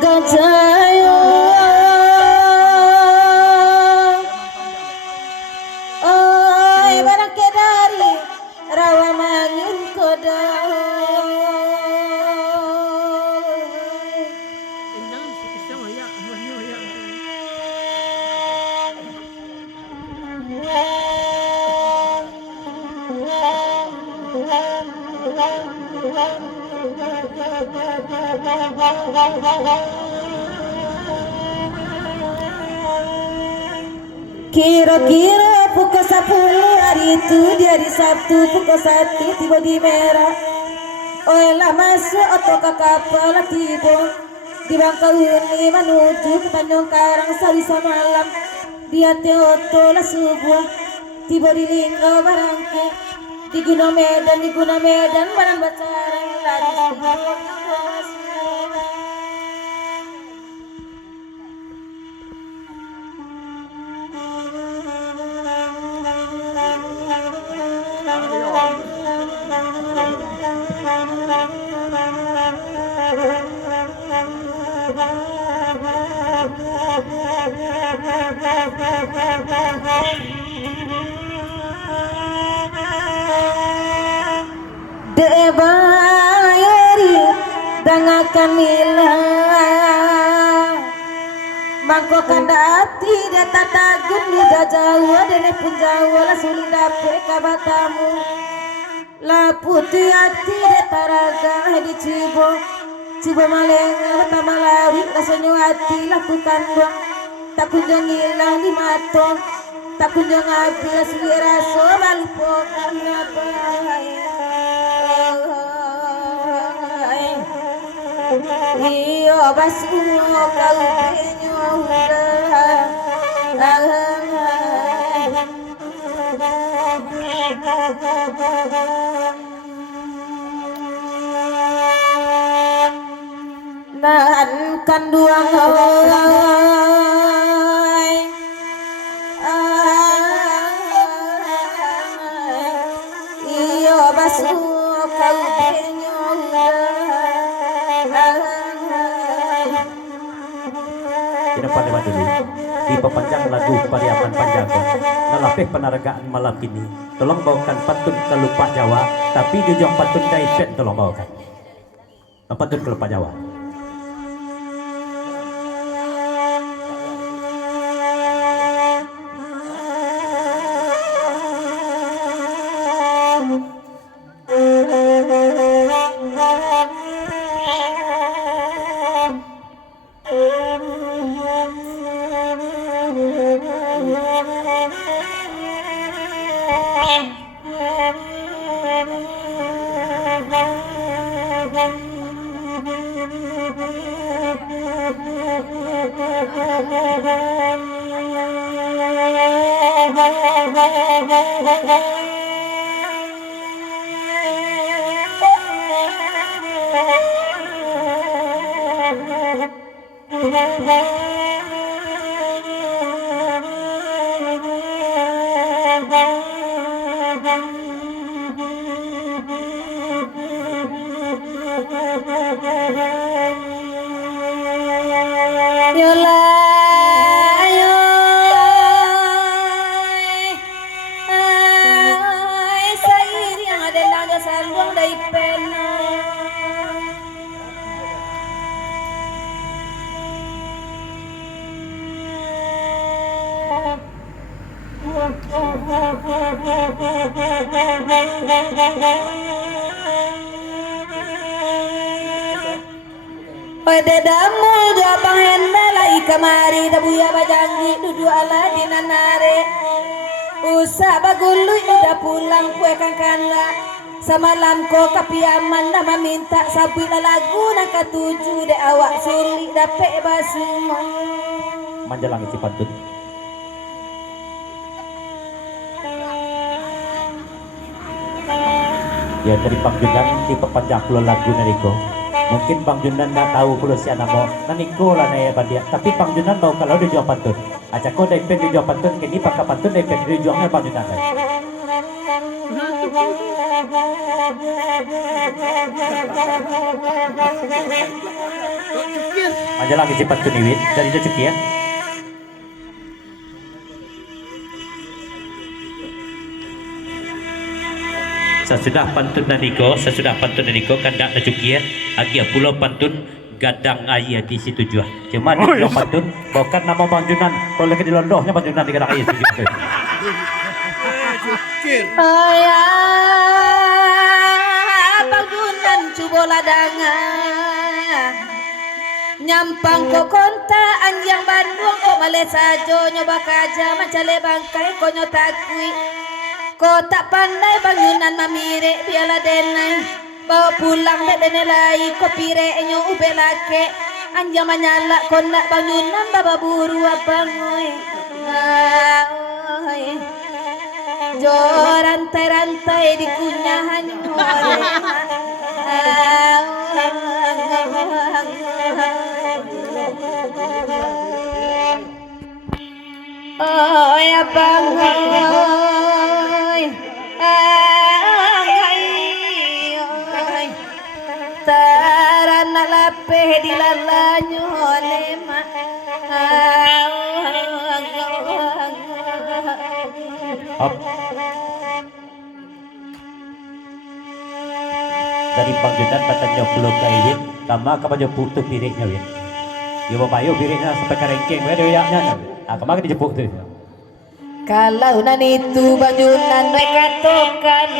Gajayo oi barang kedari rawa mangin kodai kira-kira pukul 10 hari itu di hari Sabtu pukul 1 tiba di merah. Oh lah masuk atau ke kapal tiba di Bangkauni menuju ke Tanjung Karang Sari semalam dia teoto lah subuh tiba di Linggo Barangke di Guna Medan barang bacarang lagi subuh. Debayari dangakan mila mangko kandati data tagun di Jawa dene pun Jawa lah suli dape kabatamu la putih hati data raga di Cibo maleng bata malawi rasanya hati lakukan dong tak kunjung hilang di mato tak kunjung habis suli raso balik pokan apa iyo basumo kau penyo nahan kanduang iyo basumo kau penyo Pada dulu di pepanjang lagu Pariaman Panjago nalapeh penaragaan malam ini tolong bawakan pantun kelupa Jawa tapi jujung pantun daifet tolong bawakan pantun kelupa Jawa. Pada damu jabang hendala ikamari dabuya bajangi dudu ala dinanare usah bagulu udah pulang kue kangkana samalam ko kapiaman nama minta sabi lagu nak katuju de awak suli dapet basuma Manjalang isi pantun. Ya dari Bang Junan di pepanjang pulau lagu nariko. Mungkin Bang Junan nggak tahu pulau si anamo naniko lah naya badia. Tapi Bang Junan tahu kalau dia jual pantun. Aja kau dari pen dia jual pantun, kini pakai pantun dari pen dia jualnya Bang Junan. Aja lagi si pantun iwit dari dia cuki ya. Sesudah pantun naniko kandak na cuki ya. Agia pulau pantun gadang ayah di situ juga. Cuma di pulau pantun bukan nama Bang Junan. Kalau lagi di londohnya Bang Junan di gadang ayah situ. Oh ya, Bang Junan cubo ladangan nyampang ko konta anjang Bandung ko male sajo nyoba kaja macale bangkai ko nyotakui ko tak pandai Bang Junan mamire biala denai bawa pulang dek denelai ko pire nyo ubelake anjang manyala ko nak Bang Junan baba buru abang oi jo rantai-rantai di kunyahan oh ya bang tarana lape di lalanyo lema Up. Dari Bang Junan katanya pulau kain kama kapan jemput tu piringnya win. Ya bapak yo piringnya sampai kerengkeng dia yaknya. Kama dijemput tu. kalau nan itu Bang Junan katokan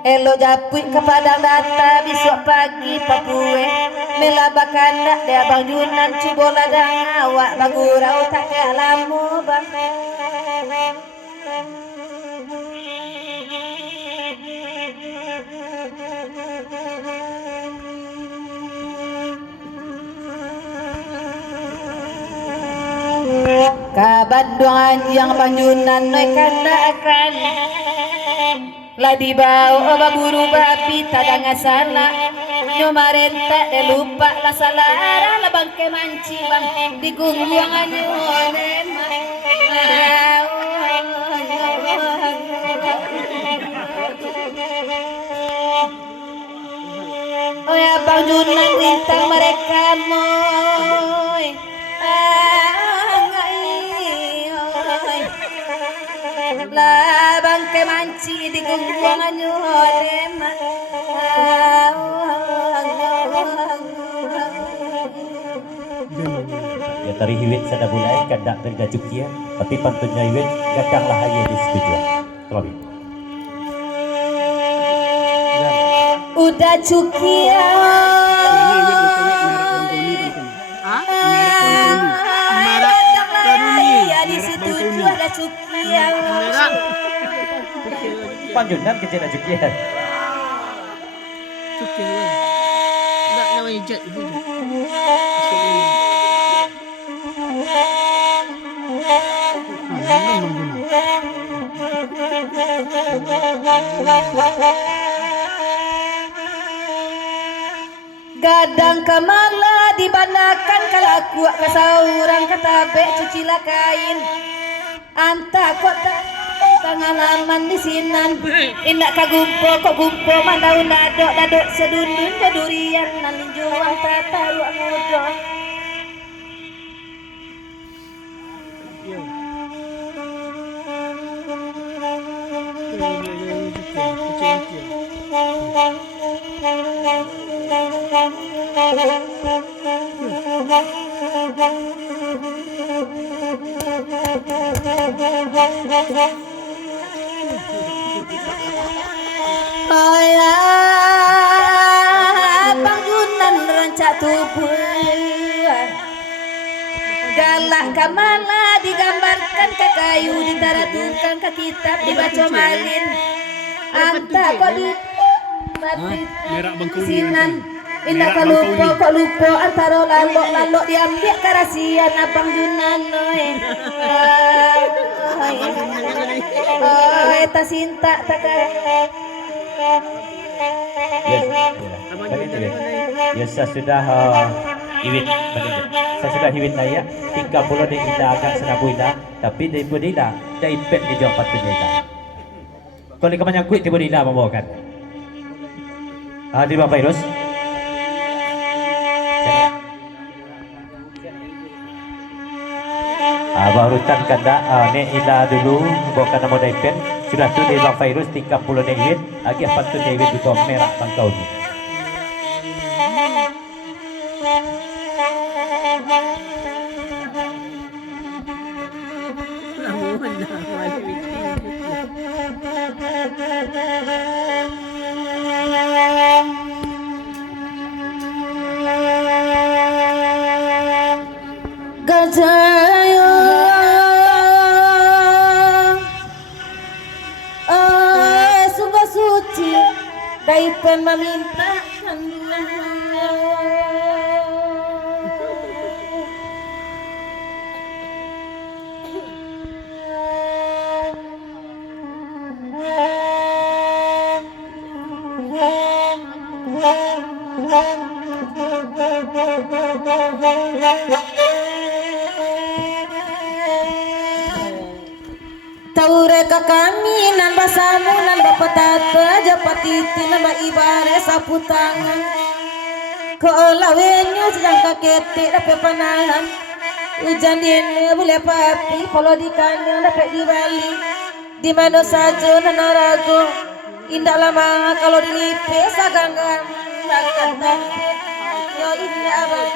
elo japui kepada data besok pagi papue melabakan dia Bang Junan cubo ladang awak bagurau tak kalamu bang kabanduan yang Bang Junan kandakan lah dibawa baburu babi tadang asana nyomarenta de lupa lah salara lah bangke manci bang di gungguangan nyolema oh ya Bang Junan rintang mereka moy labang kemanci di gungguangan nyolema Ya tari hiwit sada bulai kandak terga cukia tapi pantunnya hiwit gadang lah ayah di situ juga. Terlalu. udah cukia ya di situ juga ada cukia Bang Junan kecil aja cukia. Enggak namanya jet itu. gadang kamala dibanakan kalau kuat kasaurang katabe cucilah kain anta kota pengalaman di sinan indak kagumpo kok gumpo mandau dadok sedundun kedurian nan juang tata ruang ngudok Bang Junan rancak tubuh galak kamala digambarkan ke kayu ditaratukan ke kitab dibaca malin anta kok di sinan indah kalupo kok lupo antara lalok diambil karasian Bang Junan eta sinta tak Yes, yes, saya sudah iwit, saya sudah iwit na ya. 30 di ida agak senabu ida, tapi di budi ida, dari pet di jawab patutnya ida. Kalau di kamarnya kuit di budi ida membawakan. Di Bang Fairuz. Barusan kanda ne ida dulu bawakan nama dari pet. Sudah tu di Bang Fairuz 30 di iwit, lagi patut di iwit juga merah bangkau ni. Namuhan na. Wala Gajaya sungguh suci Daipen meminta Taure kami nan basamu nan bapatata japatiti nan baibare saputangan ko lawenyo sedang kakete dapat panahan hujan dini boleh papi polo di kandang dapat diwali di mana saja nanarago indah lama kalau dilipe saganggan sakatan yo indah abang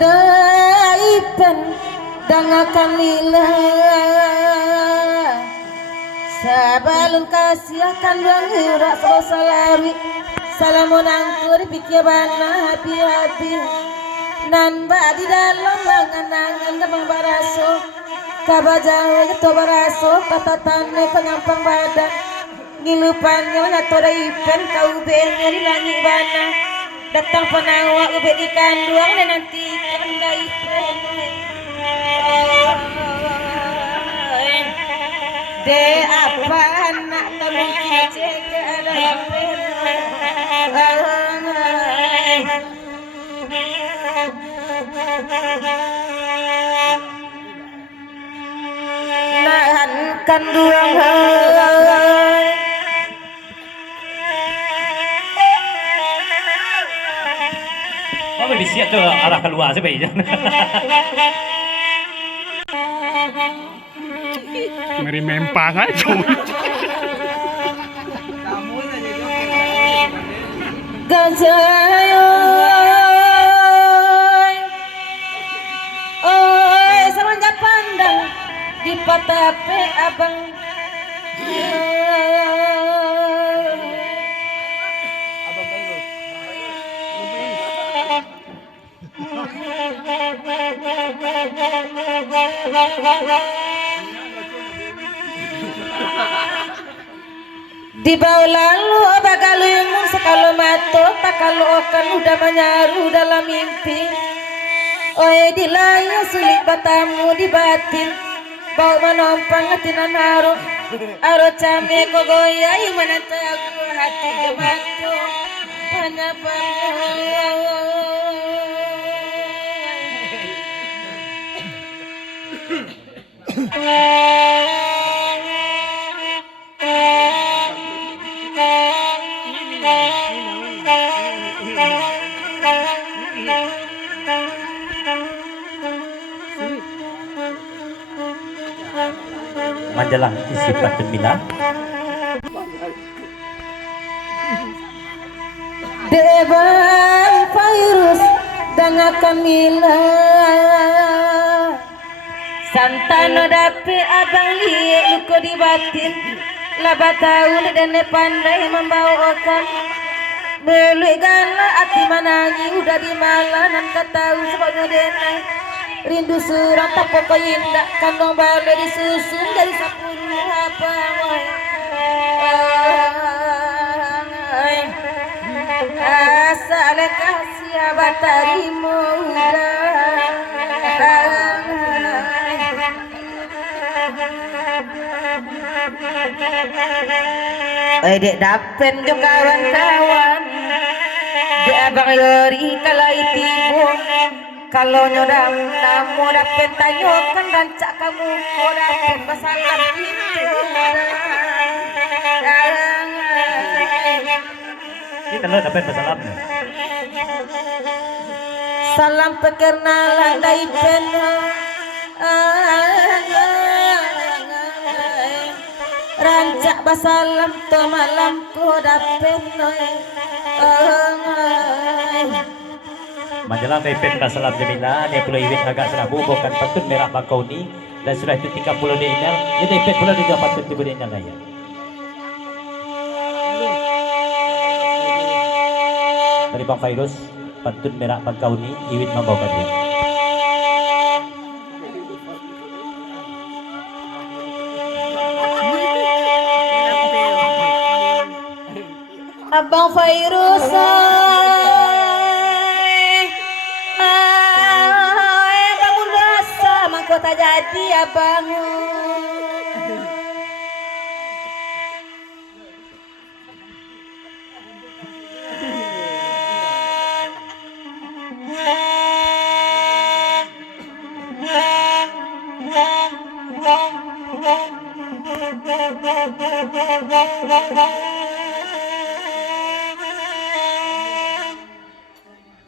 Dedaipen dangakan lila sabalun kasih akan bangira salari salamun angkur pikir bana hati-hati nan ba di dalam mangan-angan demang baraso kabajawa itu baraso katatane pengampang badan ngilupannya mengatur ipen kau bengar di langit bana datang penawa ube di kanduang dan nanti kandai de apa anak temen cek ada nahan kanduang Apa disiap tu arah keluar sebaiknya. Ngeri mempang aja. Gajah oi semenjak pandang di patape abang di bawah lalu bagalumun sekalo mato tak kalau akan udah menyaru dalam mimpi oi di layar sulit batamu di batin bau menompang hatinan haru aro came kogoyai menanti aku hati kebantu hanya Majalah isi patun bila Dewan Fairuz dangakan mila Cantano dape abang liye luko di batin laba tahun dan pandai membawakan belui gala ati manangi udah di malanan katahu sebabnya denai rindu surat tak pokok indah kandung balai disusun dari 10 apa asal kasih abatari muda dek dapen jo kawan-kawan dek abang lori kalai tibu kalau nyodam namu dapen tanyokan rancak kamu kau dapen pasangan itu Kita lo dapat masalahnya. salam perkenalan dari pen rancak basalam to malam ku dapen Majalah Pepet Basalam Jamila, dia pula iwit agak serabu, bukan patut merah bakau ni, dan sudah itu 30 dia inal, jadi Pepet pula juga patut tiba dia inal ya. Dari Bang Fairuz, patut merah bakau ni, iwit membawakan dia. Abang Fairuz kamu dosa mangkota jadi abang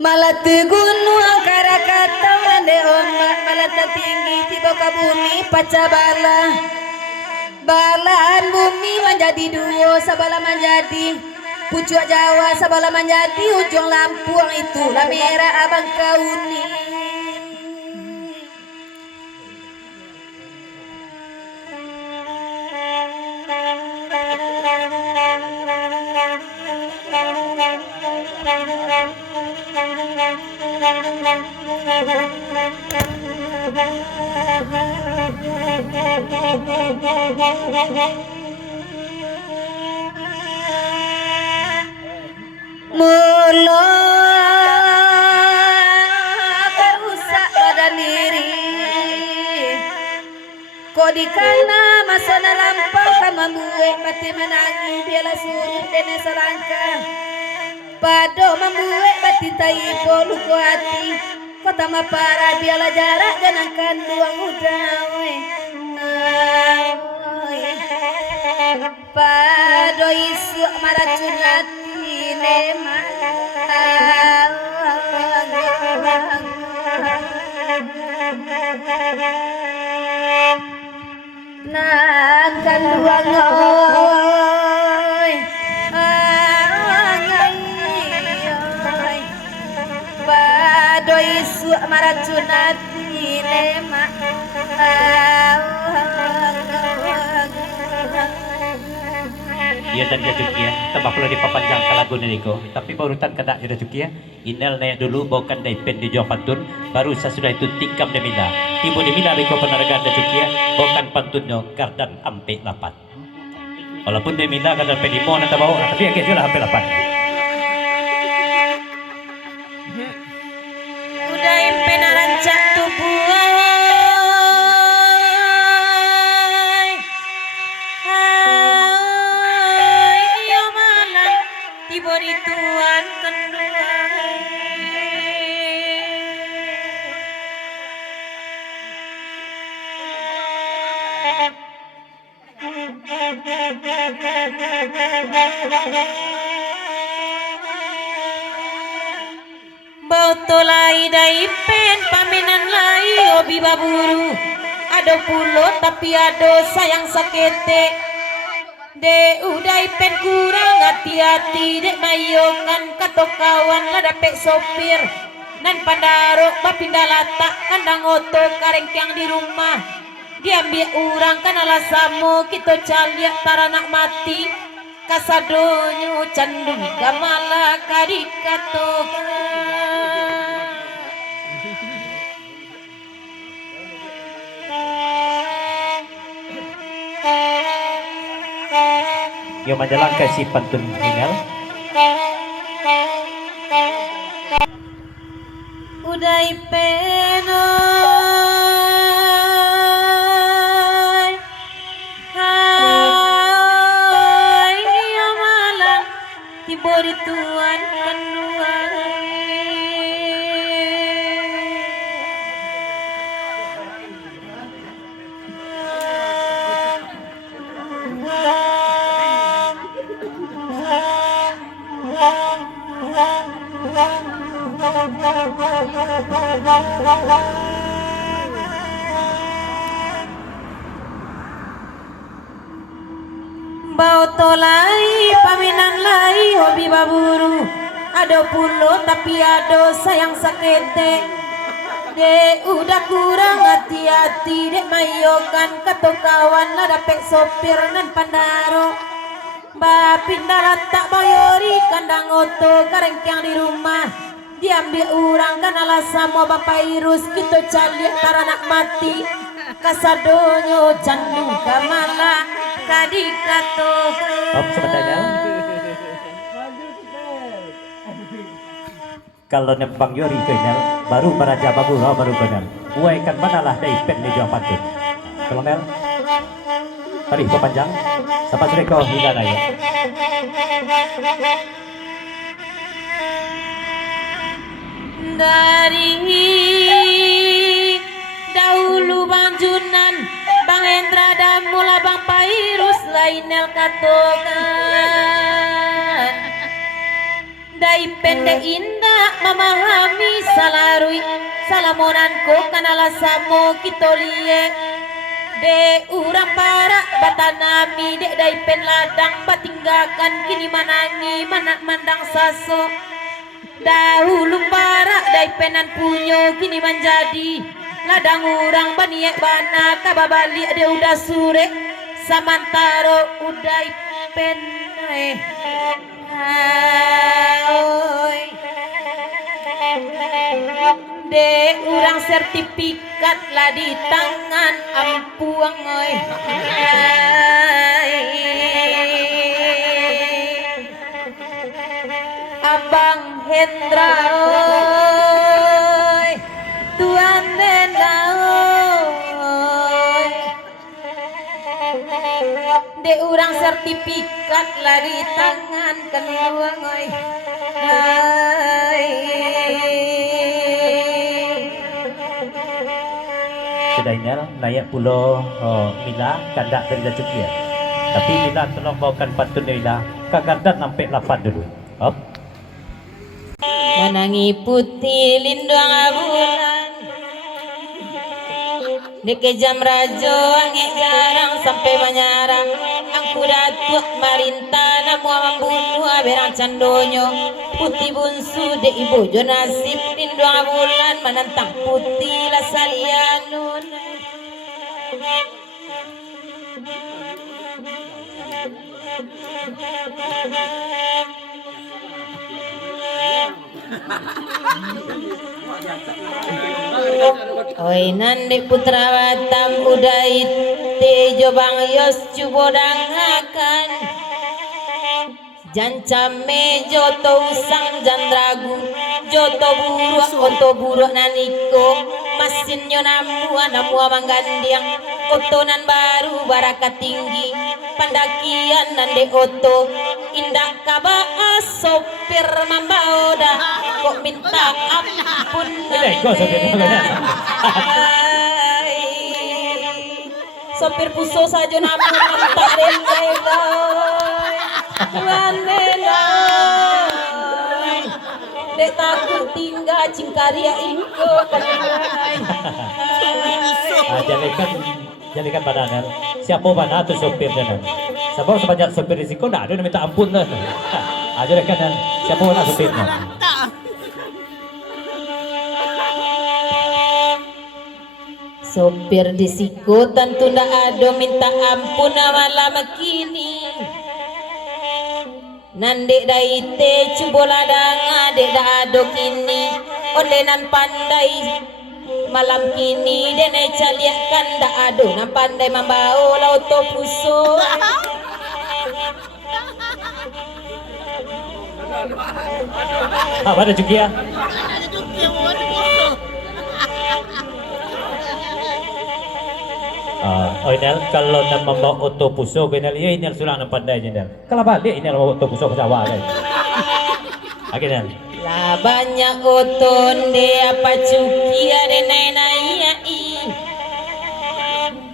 malah gunung angkara kata mande ombak malah tertinggi tiba ke bumi paca balaan bumi menjadi duo sabala menjadi pucuk Jawa sabala menjadi ujung Lampung itulah merah abang kauni mula berusak badan diri kok dikana masa lampau kan membuat mati menangi biarlah suruh dene selangkah pado membuat mati taibo luku hati kota mapara biarlah jarak jangankan luang udawe pado isu maracun hati nema nakan luang oi pado isu maracun hati nema Ia dan dia cukia, tambah pula dipapanjang ke lagu niko. Tapi barutan kena dia cukia, inal naik dulu, bawakan dari pen di Jawa Pantun, baru sesudah itu tikam demila. Ibu demila riko penaragaan dia cukia, bawakan pantunnya kardan ampe lapat. Walaupun demila kardan pedimo nanti bawa, tapi akhirnya juga ampe lapat. udah impen rancak tubuh diberi tuan kendua bau tolai dai pen paminan lai obi baburu ado pulo tapi ado sayang sakete de udai pen kurang hati-hati dek mayokan kato kawan lada pek sopir nan pandaro bapindah latak kandang oto karengkyang di rumah diambil orang kan alasamu kita caliak taranak mati kasadonyo candu gamala kadikato Yo menjalankan si pantun hinel. Uday penoy hai amalan tibori tuan kenuai bau tolai paminan lai hobi baburu ado pulo tapi ado sayang sakete de udah kurang hati-hati dek mayokan kato kawan lah dapet sopir nan pandaro pindah tak bayori kandang oto karengkyang di rumah diambil orang kan alasan mau bapak irus kita cari taranak mati kasadonyo candu kamala kadikato Sebenarnya kalau nembang yori kenal baru beraja babu baru kenal buai kan manalah dari pet ni jual pantun kalau nel tarik panjang sampai sudah kau hilang aja dari dahulu Bang Junan Bang Hendra dan mula Bang Pairus lainel katokan dai pendek indah memahami salarui salamonanku kanala samo kitolie de urang parak batanami dek dai pen ladang batinggakan kini manangi manak mandang saso dahulu parak dai penan punyo kini menjadi ladang urang baniek bana kababali ada udah sure samantaro udai pen de urang sertifikat lah di tangan ampuang oi Abang Hendra oi Tuan Denda oi de urang sertifikat lah di tangan keluang oi Sedainya layak pulau Mila kandak dari dah cukup tapi Mila tolong bawakan pantun Mila kagardan sampai 8 dulu hop menangi putih lindung bulan deke jam rajo angin jarang sampai menyarang angku datuk marintana muamang bunuh berang candonyo putih bunsu de ibu jo nasib lindung bulan menentang putih lah salianun oi nande putra batam udai tejo bang yos cubodang akan jancame joto usang jandragu joto buruk oto buruk naniko masinyo namu manggandiang otonan baru barakat tinggi pandakian nande oto indah kabaa sopir mambaoda kok minta ampun sopir puso saja namun minta rendeloy dek takut tinggal cingkaria iko jadikan badannya siapa mana tu sopir jalan sebab sebanyak sopir risiko nak ada minta ampun lah jadikan siapa mana sopirnya Sopir disiko tentu ndak ada minta ampun malam kini. Nandek daite cubola danga dek da ado kini. Olenan pandai malam kini dene caliakan da ado nan pandai membau lauto puso. Apa ada juga ya? Oh Inel, kalau nak membawa oto puso ke Inel, ya Inel sudah nak pandai je Inel. Kalau balik Inel bawa oto puso ke sawah kan. Oke Inel. Lah banyak oton de apa cukia de nai i.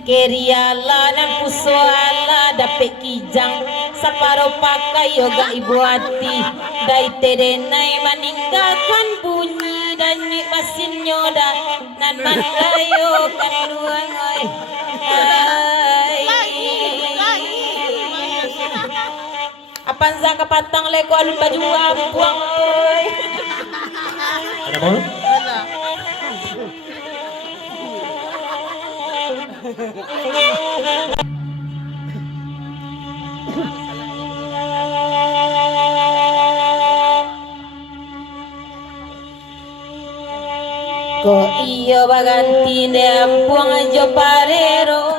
Keriala dan puso ala dapet kijang saparo pakai yoga ibu hati dai tedenai meninggalkan bunyi dan nyik masin nyoda nan mandayo kan luang oi. Apan zaka patang leko alun baju ampuang oi. Ada mau? Ko iyo baganti de ampuang jo parero.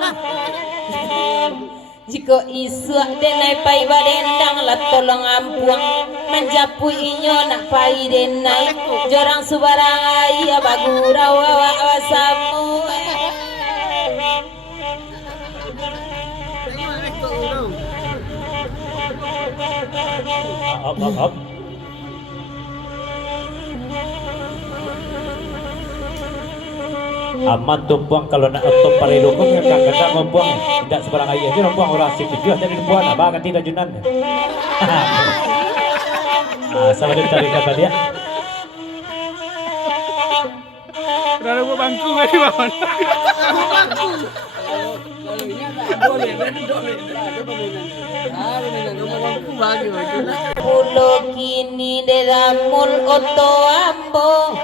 Jika isu denai pai badendang la tolong ampuang menjapu inyo nak pai denai jorang subarang ai bagurau awasamu. Up. Aman tumpuang kalau nak otot parilu kau kadang-kadang membuang tidak sebarang ayah je membuang orang sip tujuh jadi membuang apa kan tidak junan. Sama dia cari kata dia. Ada buat bangku kan di bawah. Pulo kini deramul oto ambo.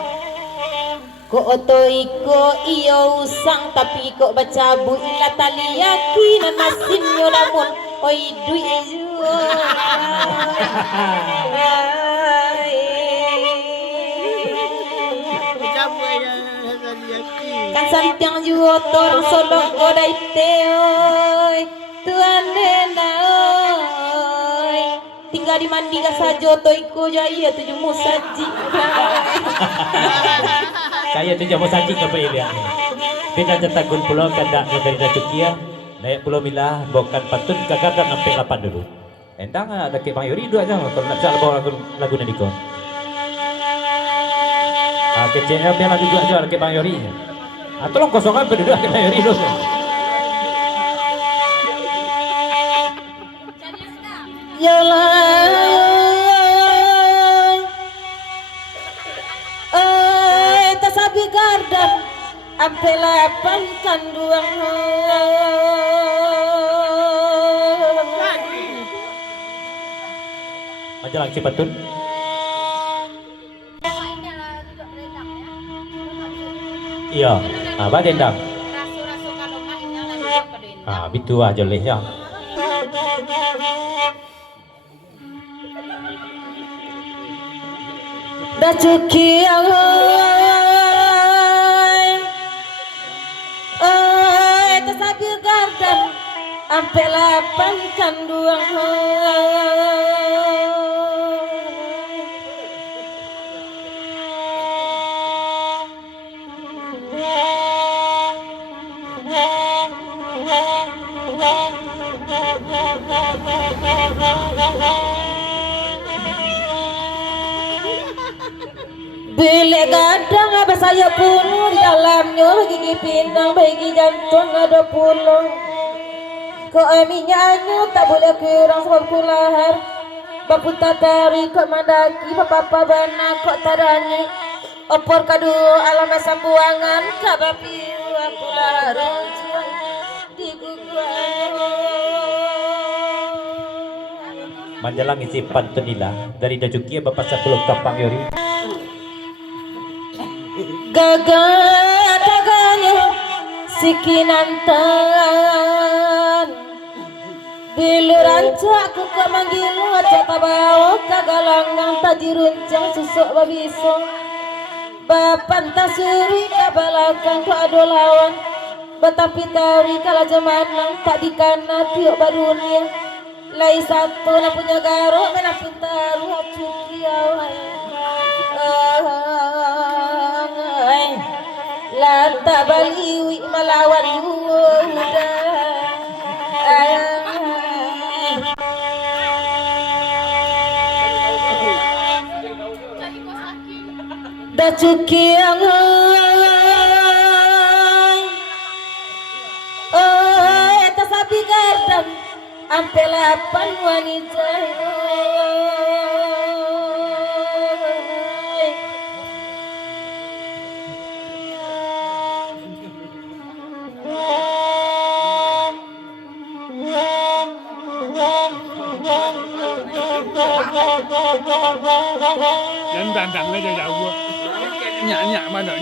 Ko oto iko iyo usang tapi iko baca bu ila tali yakin nasin yo lamun oi dui ju. Kan santiang ju oto orang solong ko dai te oi tuan dena oi tinggal di mandi ka sajo to iko jaya tujuh musaji. Saya tu jamu saji ke Pak Ilya. Bina jatagun pulau kandak dari Dacukia, naik pulau Milah, bukan patun kagak sampai 8 dulu. Endang ada ke Bang Yuri dua aja kalau nak cak bawa lagu Nadiko. Kecilnya biar lagu dua aja ke Bang Yuri. Tolong kosongan berdua ke Bang Yuri dulu. Ampela pancanduang Majalah Cipatun. Iya, apa dendang? Bitu aja leh ya. Da cukia sabi gardan ampe 8 kanduang Bila gadang apa saya punuh di dalamnya gigi pindang bagi jantung ada puluh. Kau aminyanyu tak boleh kurang sebab kulahar. Baputa tari kau mandaki papa bana kau tarani. Opor kadu alam sambuangan kabapiu aku larang di guguan. Manjalang isi pantunila dari Dacukia Bapak 10 Kapang Yori. Gagah taganya Sikinantan biluran aku kemanggil aja tabawa kagalangan tajiruncang susuk babiso bapan tasuri kabalakan ku adolawan betapi tari kala jamanang tak dikana tiuk badunia lai satu na punya garo menapun taru acuki awai lanta baliwi melawan muda da cuki eta sapi gardam ampe 8 wanita Dan dandang aja jauh. Nyak mana.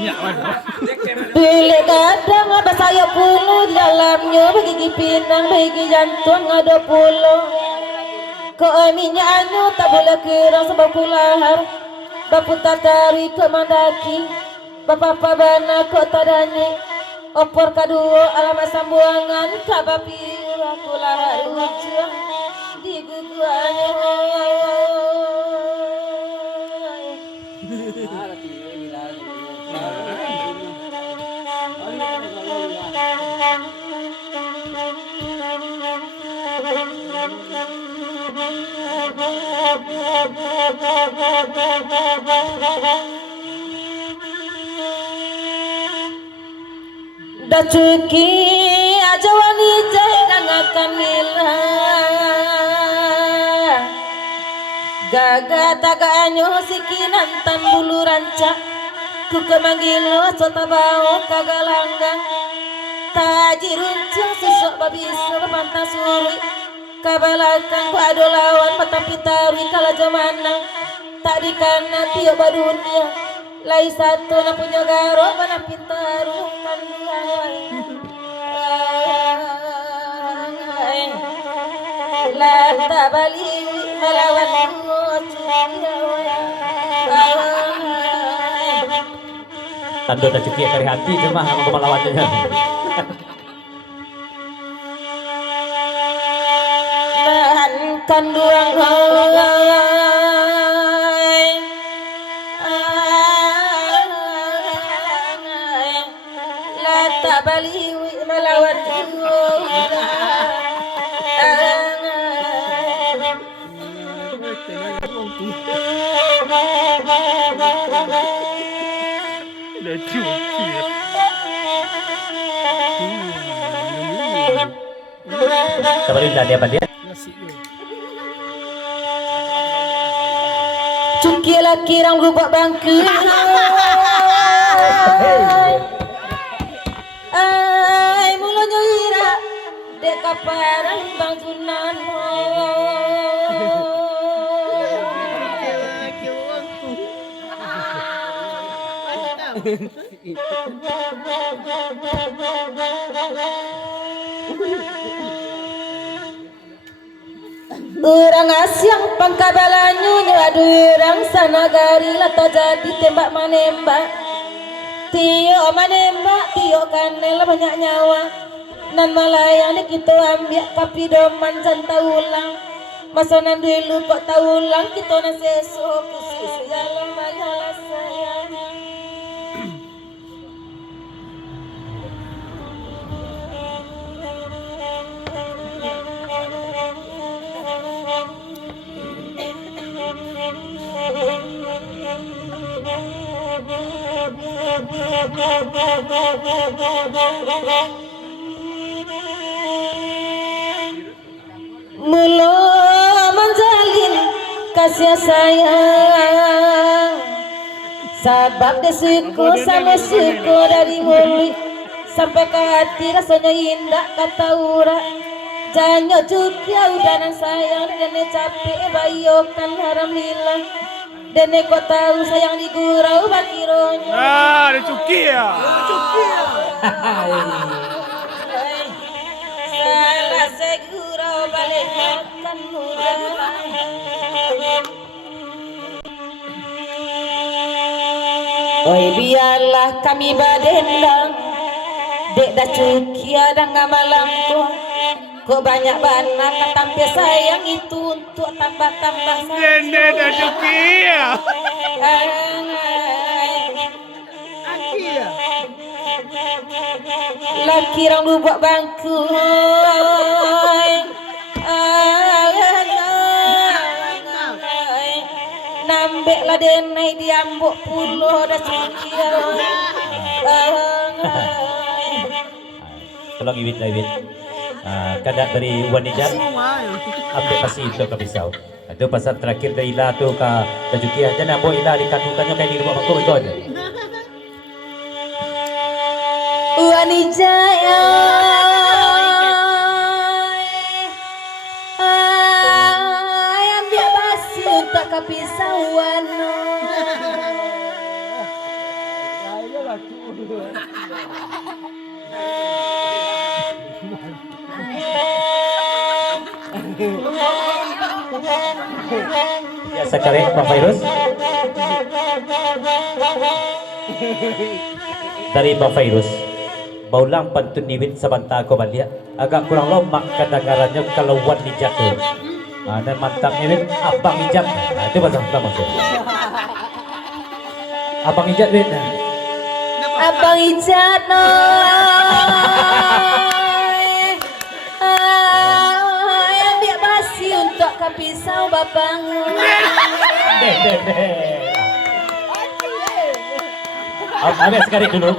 Bilik kadang ada saya puluh di dalamnya bagi pinang bagi jantung ada puluh kau minyak tak boleh kira sebab pulahar bapu tatari ke mandaki bapak pabana kau tadani opor kedua alamat sambuangan kabapi aku lahar ujung di guguannya da cuki aja wanita dangakan mila gaga taganyo sikinantan bulu rancak ku kemanggilo sota bawa kagalanggang tajiruncang susuk babisa pantas suri kabalakan ku adolawan matapi taruh kala jamanang tak dikana tiuk badunia lai satu na punya garo mana pintaru manduai lanta bali melawan Tando dah cuki kari hati cuma aku melawannya. Kanduang lata baliwi melawan Udah cuci. Kemarin dah dia apa dia? cuki laki rang rubak bangku ay mulanya ira dek kaparan bang sunan Urang asyang pangkabalanyu nyadu urang sanagari lata jadi tembak manembak Tio manembak Tio kanel banyak nyawa nan malayang ni kita ambil kapi doman janta ulang masanan dulu kok taulang kita na seso kusis jalan majalah sayang Mula menjalin kasih sayang sebab dia suku sama suku dari mulut sampai ke hati rasanya indah kata urang janyo cuki udah sayang dan capek bayokan haram hilang dan kau tahu sayang di gurau bakironya Ada cuki ya. Cuki ya. Oi biarlah kami badendang dek dah cuki ada ngamalangku kok banyak bana katampe sayang itu untuk tambah-tambah Nenek dah cuki ya. Aki ya. laki rang lu buat bangku nambek lah denai diambuk puluh dah cuki Tolong iwit lah iwit. Kadang dari wanita ambil pasti itu ke pisau. Itu pasal terakhir dari Ila tu ke Juki aja nak bawa Ila dikandungkannya kayak di rumah aku itu aja. Wanijaya ambil basi untuk kepisauan Biasa karek Bang Fairuz. Dari Bang Fairuz. Baulang pantun niwit sabanta ko balia. Agak kurang lomak kedengarannya kalau wan hijab tu. Dan mantap niwit abang hijab. Itu bahasa apa maksud? Abang hijab wit. abang ijat no ambil basi untuk kepisau babang Ambil sekali dulu.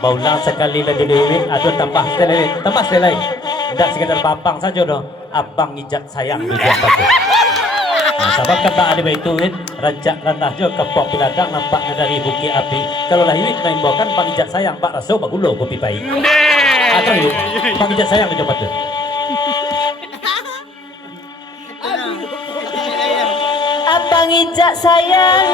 Baulang sekali lagi duit, aduh tambah sekali. Tidak sekedar babang saja doh. Abang ijat sayang di jam batu. Sebab kata ada itu rancak ranah jo kepok biladang nampaknya dari bukit api. Kalau lah iwit main bawakan bang ijat sayang pak raso bagulo kopi baik. Atau iwit bang ijat sayang di jam batu. abang ijat sayang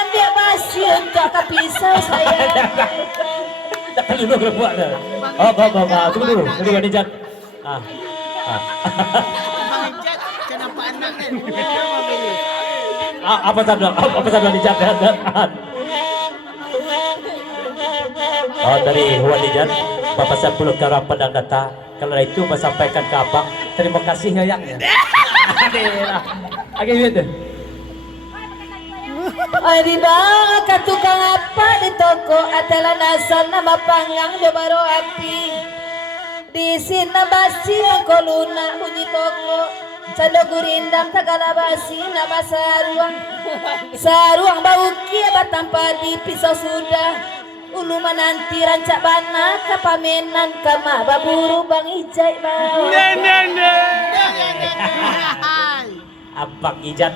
ambil basi untuk kepisau sayang Tak perlu nak buat dah. Oh, tunggu dulu. Tunggu ada ijat. Apa sahaja ijat dah. Oh, dari Huan Ijat, Bapak 10 karang pedang data. Kalau itu saya sampaikan ke abang. Terima kasih yayangnya. Agak duit tu. Di bawah ke tukang apa di toko adalah nasan nama panggang di baru api di sini basi mengkoluna bunyi toko calo gurindam tagala basi nama saruang bau kia batang padi pisau sudah ulu menanti rancak bana kapamenan kama baburu bang ijai bau Abang Ijat.